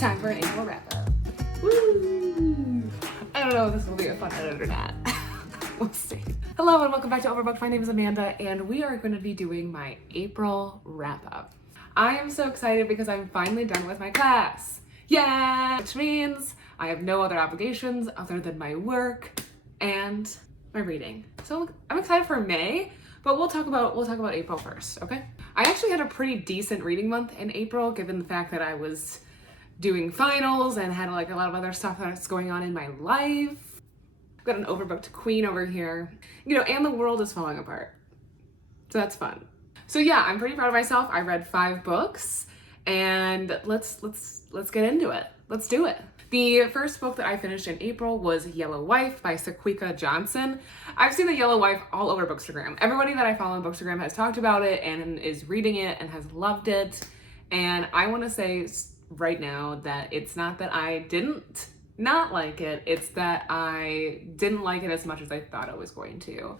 time for an April wrap-up. Woo! I don't know if this will be a fun edit or not. We'll see. Hello and welcome back to overBooked. My name is Amanda and we are going to be doing my April wrap-up. I am so excited because I'm finally done with my class. Yeah! Which means I have no other obligations other than my work and my reading. So I'm excited for May, but we'll talk about April first, okay? I actually had a pretty decent reading month in April, given the fact that I was doing finals and had like a lot of other stuff that's going on in my life. I've got an overbooked queen over here, and the world is falling apart. So that's fun. So yeah, I'm pretty proud of myself. I read 5 books and let's get into it. Let's do it. The first book that I finished in April was Yellow Wife by Sequika Johnson. I've seen the Yellow Wife all over Bookstagram. Everybody that I follow on Bookstagram has talked about it and is reading it and has loved it. And I want to say right now that it's not that I didn't not like it, it's that I didn't like it as much as I thought I was going to.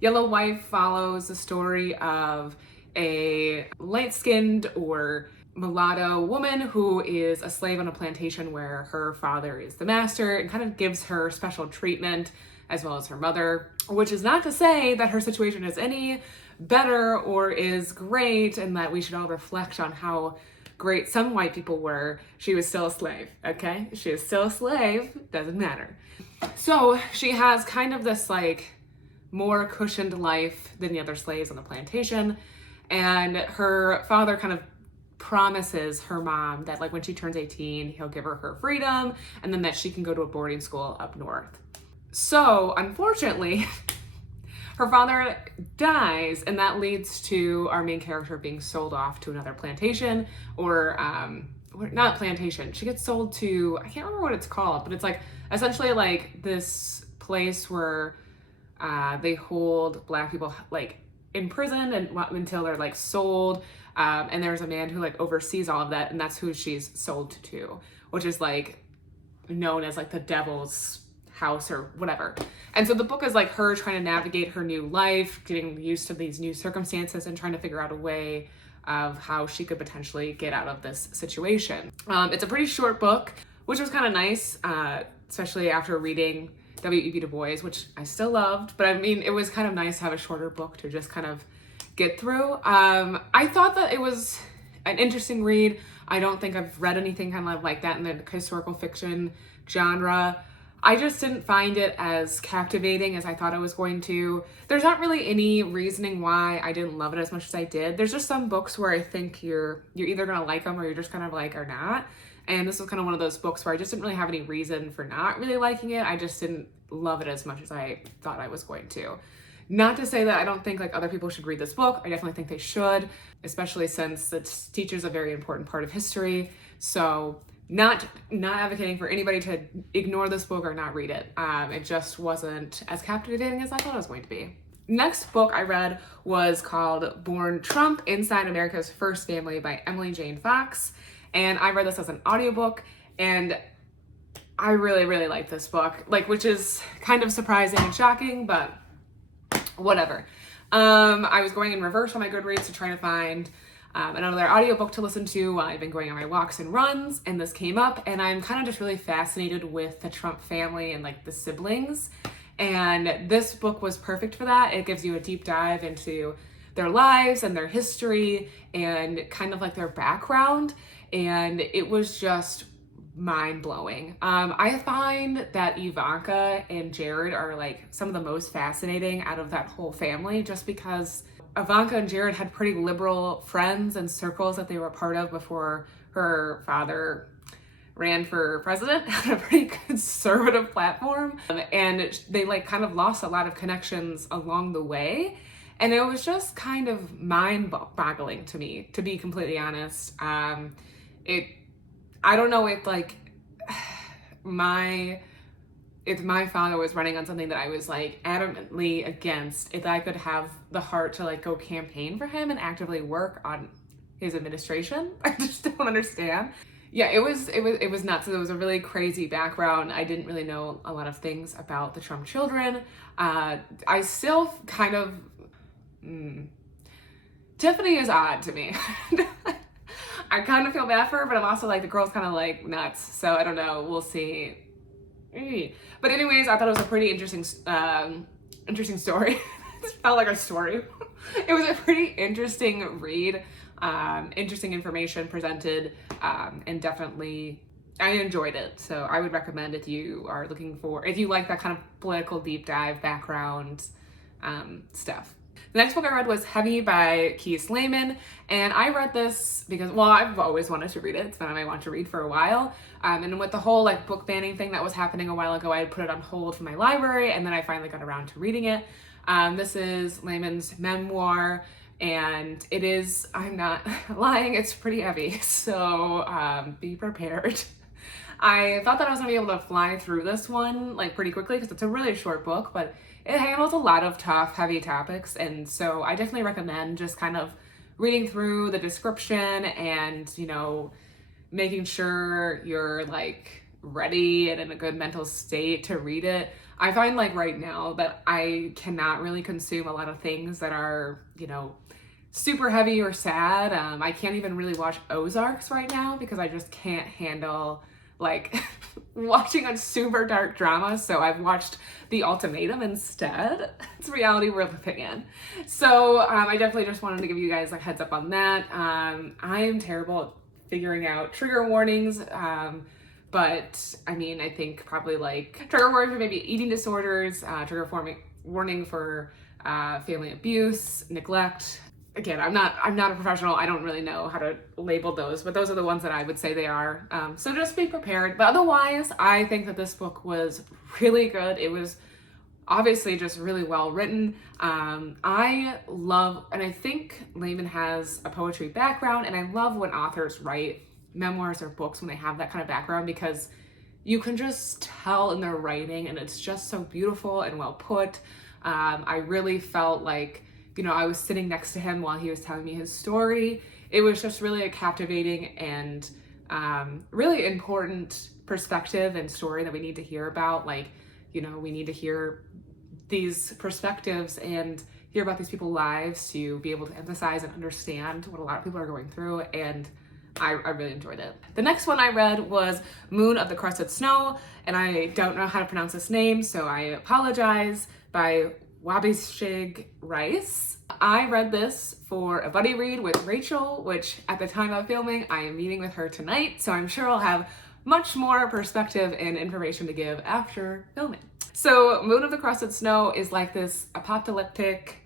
Yellow Wife follows the story of a light-skinned or mulatto woman who is a slave on a plantation where her father is the master and kind of gives her special treatment as well as her mother, which is not to say that her situation is any better or is great and that we should all reflect on how great some white people were. She was still a slave, okay? She is still a slave, doesn't matter. So she has kind of this like more cushioned life than the other slaves on the plantation, and her father kind of promises her mom that like when she turns 18, he'll give her her freedom and then that she can go to a boarding school up north. So unfortunately, her father dies and that leads to our main character being sold off to another plantation or not plantation. She gets sold to, I can't remember what it's called, but it's like essentially like this place where they hold Black people like in prison and until they're like sold. And there's a man who like oversees all of that, and that's who she's sold to, which is like known as like the devil's house or whatever. And so the book is like her trying to navigate her new life, getting used to these new circumstances and trying to figure out a way of how she could potentially get out of this situation. It's a pretty short book, which was kind of nice, especially after reading W.E.B. Du Bois, which I still loved, but I mean, it was kind of nice to have a shorter book to just kind of get through. I thought that it was an interesting read. I don't think I've read anything kind of like that in the historical fiction genre. I just didn't find it as captivating as I thought I was going to. There's not really any reasoning why I didn't love it as much as I did. There's just some books where I think you're either gonna like them or you're just kind of like or not. And this was kind of one of those books where I just didn't really have any reason for not really liking it. I just didn't love it as much as I thought I was going to. Not to say that I don't think like other people should read this book. I definitely think they should, especially since it teaches a very important part of history. So not advocating for anybody to ignore this book or not read it. It just wasn't as captivating as I thought it was going to be. Next book I read was called Born Trump: Inside America's First Family by Emily Jane Fox. And I read this as an audiobook and I really, really liked this book, which is kind of surprising and shocking, but whatever. I was going in reverse on my Goodreads to try to find another audiobook to listen to while I've been going on my walks and runs, and this came up, and I'm kind of just really fascinated with the Trump family and like the siblings, and this book was perfect for that. It gives you a deep dive into their lives and their history and kind of like their background, and it was just mind-blowing. I find that Ivanka and Jared are like some of the most fascinating out of that whole family, just because Ivanka and Jared had pretty liberal friends and circles that they were part of before her father ran for president, had a pretty conservative platform, and they like kind of lost a lot of connections along the way, and it was just kind of mind-boggling to me, to be completely honest. I don't know if like if my father was running on something that I was like adamantly against, if I could have the heart to like go campaign for him and actively work on his administration. I just don't understand. Yeah, it was nuts. It was a really crazy background. I didn't really know a lot of things about the Trump children. I still kind of Tiffany is odd to me. I kind of feel bad for her, but I'm also like, the girl's kind of like nuts. So I don't know. We'll see. But anyways, I thought it was a pretty interesting story. It felt like a story. It was a pretty interesting read. Interesting information presented, and definitely I enjoyed it. So I would recommend if you are looking for, if you like that kind of political deep dive background stuff. The next book I read was Heavy by Keith Lehman, and I read this because, well, I've always wanted to read it. It's been on my want to read for a while, and with the whole like book banning thing that was happening a while ago, I had put it on hold from my library, and then I finally got around to reading it. This is Lehman's memoir, and it is, I'm not lying, it's pretty heavy, so be prepared. I thought that I was gonna be able to fly through this one like pretty quickly because it's a really short book, but it handles a lot of tough, heavy topics, and so I definitely recommend just kind of reading through the description and, you know, making sure you're like ready and in a good mental state to read it. I find like right now that I cannot really consume a lot of things that are, you know, super heavy or sad. I can't even really watch Ozarks right now because I just can't handle like watching a super dark drama. So I've watched The Ultimatum instead. It's reality we're living in. So I definitely just wanted to give you guys like heads up on that. I am terrible at figuring out trigger warnings. But I mean, I think probably like trigger warnings for maybe eating disorders, warning for family abuse, neglect. Again, I'm not a professional. I don't really know how to label those, but those are the ones that I would say they are. So just be prepared. But otherwise, I think that this book was really good. It was obviously just really well written. I love, and I think Lehman has a poetry background, and I love when authors write memoirs or books when they have that kind of background, because you can just tell in their writing, and it's just so beautiful and well put. I really felt like, you know, I was sitting next to him while he was telling me his story. It was just really a captivating and really important perspective and story that we need to hear about. Like, you know, we need to hear these perspectives and hear about these people's lives to be able to emphasize and understand what a lot of people are going through, and I really enjoyed it. The next one I read was Moon of the Crusted Snow, and I don't know how to pronounce this name, so I apologize, by Wabishig Rice. I read this for a buddy read with Rachel, which at the time of filming, I am meeting with her tonight, so I'm sure I'll have much more perspective and information to give after filming. So Moon of the Crusted Snow is like this apocalyptic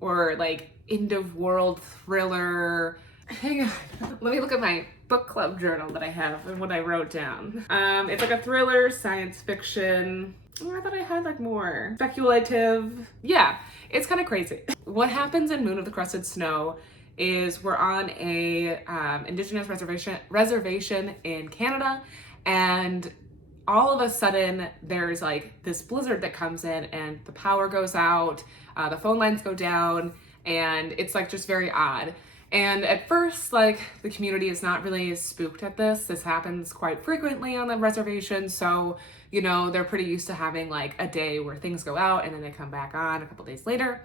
or like end of world thriller. Hang on, let me look at my book club journal that I have and what I wrote down. It's like a thriller, science fiction. Oh, I thought I had like more speculative. Yeah, it's kind of crazy. What happens in Moon of the Crusted Snow is we're on a indigenous reservation in Canada, and all of a sudden there's like this blizzard that comes in and the power goes out, the phone lines go down, and it's like just very odd. And at first, like, the community is not really spooked at this. This happens quite frequently on the reservation, so, you know, they're pretty used to having like a day where things go out and then they come back on a couple days later.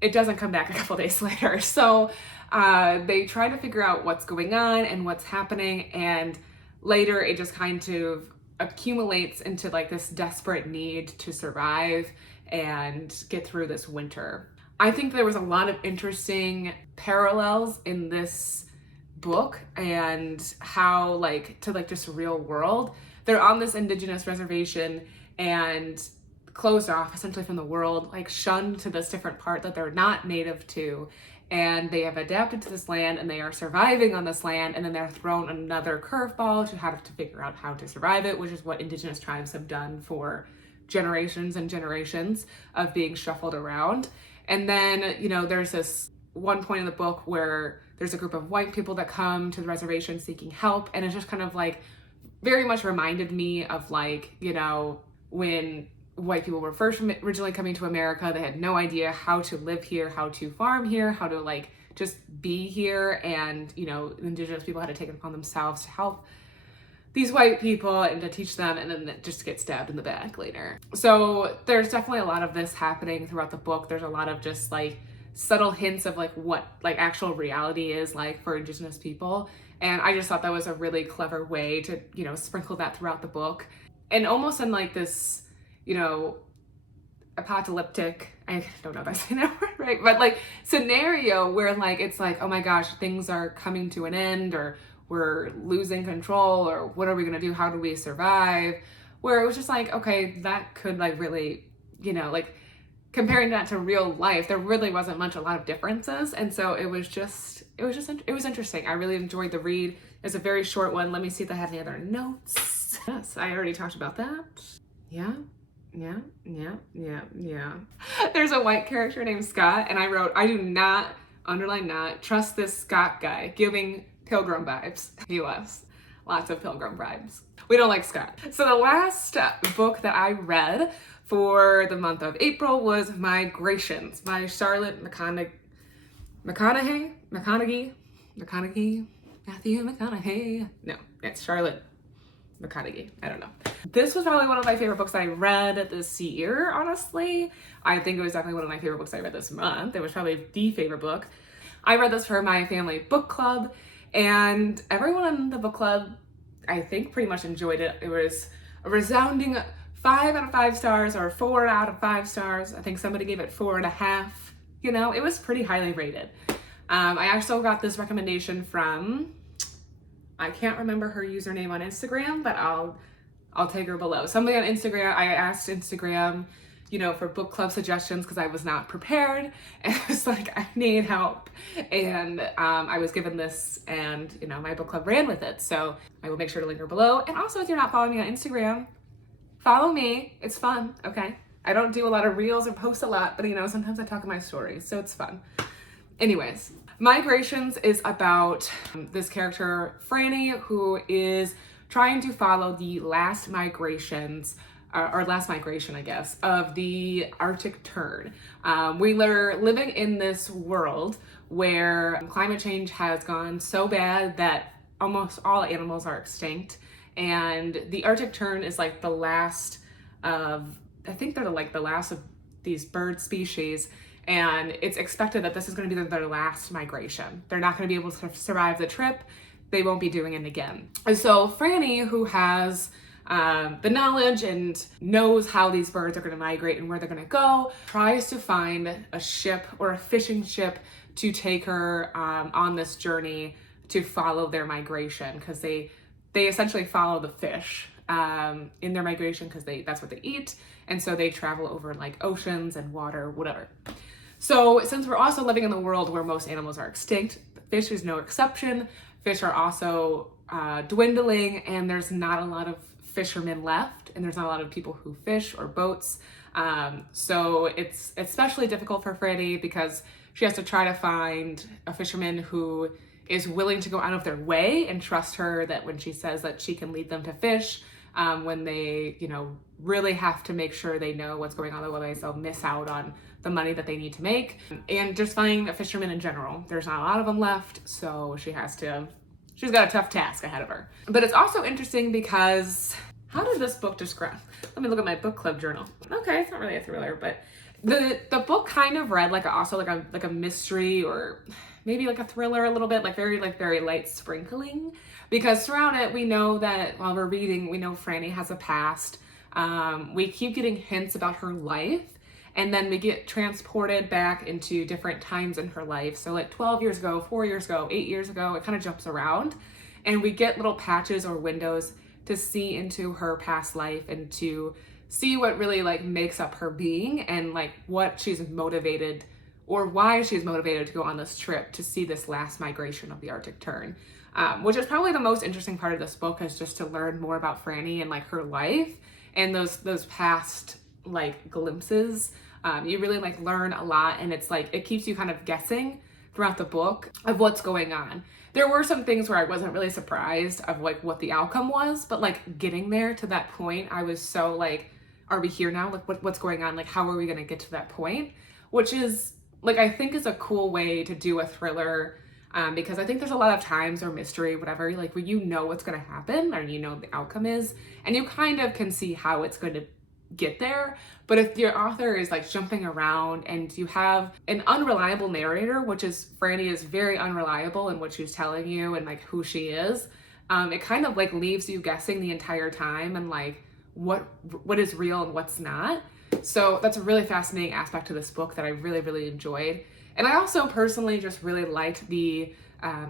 It doesn't come back a couple days later. So they try to figure out what's going on and what's happening, and later it just kind of accumulates into like this desperate need to survive and get through this winter. I think there was a lot of interesting parallels in this book and how like to like just real world. They're on this indigenous reservation and closed off essentially from the world, like shunned to this different part that they're not native to, and they have adapted to this land and they are surviving on this land, and then they're thrown another curveball to have to figure out how to survive it, which is what indigenous tribes have done for generations and generations of being shuffled around. And then, you know, there's this one point in the book where there's a group of white people that come to the reservation seeking help, and it's just kind of like very much reminded me of like, you know, when white people were first originally coming to America, they had no idea how to live here, how to farm here, how to like just be here, and, you know, indigenous people had to take it upon themselves to help these white people and to teach them, and then just get stabbed in the back later. So there's definitely a lot of this happening throughout the book. There's a lot of just like subtle hints of like what like actual reality is like for indigenous people, And I just thought that was a really clever way to, you know, sprinkle that throughout the book. And almost in like this, you know, apocalyptic, I don't know if I'm saying that word right, but like scenario where like it's like, oh my gosh, things are coming to an end, or we're losing control, or what are we gonna do? How do we survive? Where it was just like, okay, that could like really, you know, like comparing that to real life, there really wasn't a lot of differences. And so it was interesting. I really enjoyed the read. It's a very short one. Let me see if I had any other notes. Yes, I already talked about that. Yeah. There's a white character named Scott, and I wrote, I do not, underline not, trust this Scott guy, giving Pilgrim vibes. He was. Lots of Pilgrim vibes. We don't like Scott. So the last book that I read for the month of April was Migrations by Charlotte McConaughey. Matthew McConaughey. No, it's Charlotte McConaughey. I don't know. This was probably one of my favorite books I read this year, honestly. I think it was definitely one of my favorite books I read this month. It was probably the favorite book. I read this for my family book club, and everyone in the book club, I think, pretty much enjoyed it. It was a resounding 5 out of 5 stars, or 4 out of 5 stars. I think somebody gave it 4.5. You know, it was pretty highly rated. I also got this recommendation from, I can't remember her username on Instagram, but I'll take her below. Somebody on Instagram, I asked Instagram, you know, for book club suggestions because I was not prepared. And I was like, I need help. And I was given this, and, you know, my book club ran with it. So I will make sure to link her below. And also, if you're not following me on Instagram, follow me. It's fun, okay? I don't do a lot of reels or post a lot, but, you know, sometimes I talk in my stories, so it's fun. Anyways, Migrations is about this character, Franny, who is trying to follow the last migrations, or last migration, I guess, of the Arctic tern. We're living in this world where climate change has gone so bad that almost all animals are extinct. And the Arctic tern is like the last of, I think they're like the last of these bird species. And it's expected that this is going to be their last migration. They're not going to be able to survive the trip. They won't be doing it again. And so Franny, who has the knowledge and knows how these birds are going to migrate and where they're going to go, tries to find a ship or a fishing ship to take her on this journey to follow their migration, because they essentially follow the fish in their migration, because that's what they eat. And so they travel over like oceans and water, whatever. So since we're also living in the world where most animals are extinct, fish is no exception. Fish are also dwindling, and there's not a lot of fishermen left, and there's not a lot of people who fish or boats. So it's especially difficult for Franny because she has to try to find a fisherman who is willing to go out of their way and trust her that when she says that she can lead them to fish, when they, you know, really have to make sure they know what's going on, otherwise they'll miss out on the money that they need to make. And just finding a fisherman in general, there's not a lot of them left, so she's got a tough task ahead of her. But it's also interesting because, how did this book describe? Let me look at my book club journal. Okay, it's not really a thriller, but the book kind of read like a mystery, or maybe like a thriller a little bit, very light sprinkling, because throughout it we know that while we're reading, we know Franny has a past. We keep getting hints about her life, and then we get transported back into different times in her life. So like 12 years ago, 4 years ago, 8 years ago, it kind of jumps around, and we get little patches or windows to see into her past life and to see what really like makes up her being, and like what she's motivated, or why she's motivated to go on this trip to see this last migration of the Arctic tern. Which is probably the most interesting part of this book, is just to learn more about Franny and like her life and those past like glimpses. You really like learn a lot, and it's like it keeps you kind of guessing throughout the book of what's going on. There were some things where I wasn't really surprised of like what the outcome was, but like getting there to that point, I was so like, are we here now? Like what's going on? Like how are we gonna get to that point? Which is like, I think is a cool way to do a thriller, because I think there's a lot of times, or mystery, whatever, like where you know what's gonna happen, or you know the outcome is, and you kind of can see how it's going to get there. But if your author is like jumping around and you have an unreliable narrator, which is Franny is very unreliable in what she's telling you and like who she is, it kind of like leaves you guessing the entire time and like what is real and what's not. So that's a really fascinating aspect to this book that I really, really enjoyed. And I also personally just really liked the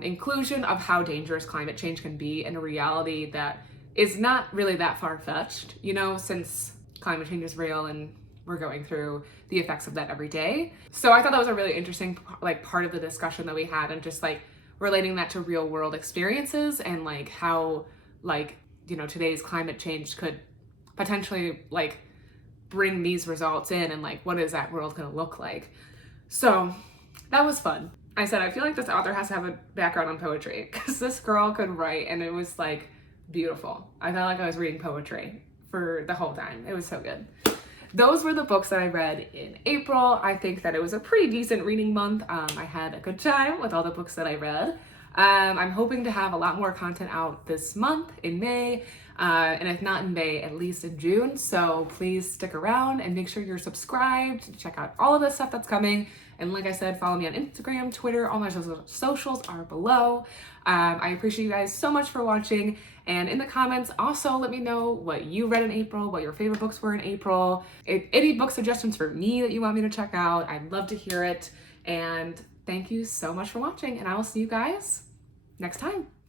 inclusion of how dangerous climate change can be in a reality that is not really that far-fetched, you know, since climate change is real and we're going through the effects of that every day. So I thought that was a really interesting like part of the discussion that we had, and just like relating that to real world experiences and like how like, you know, today's climate change could potentially like bring these results in, and like what is that world going to look like. So that was fun. I said I feel like this author has to have a background on poetry, because this girl could write and it was like beautiful. I felt like I was reading poetry for the whole time. It was so good. Those were the books that I read in April. I think that it was a pretty decent reading month. I had a good time with all the books that I read. I'm hoping to have a lot more content out this month in May, and if not in May, at least in June. So please stick around and make sure you're subscribed to check out all of the stuff that's coming. And like I said, follow me on Instagram, Twitter, all my socials are below. I appreciate you guys so much for watching. And in the comments, also let me know what you read in April, what your favorite books were in April. If any book suggestions for me that you want me to check out, I'd love to hear it. And thank you so much for watching, and I will see you guys next time.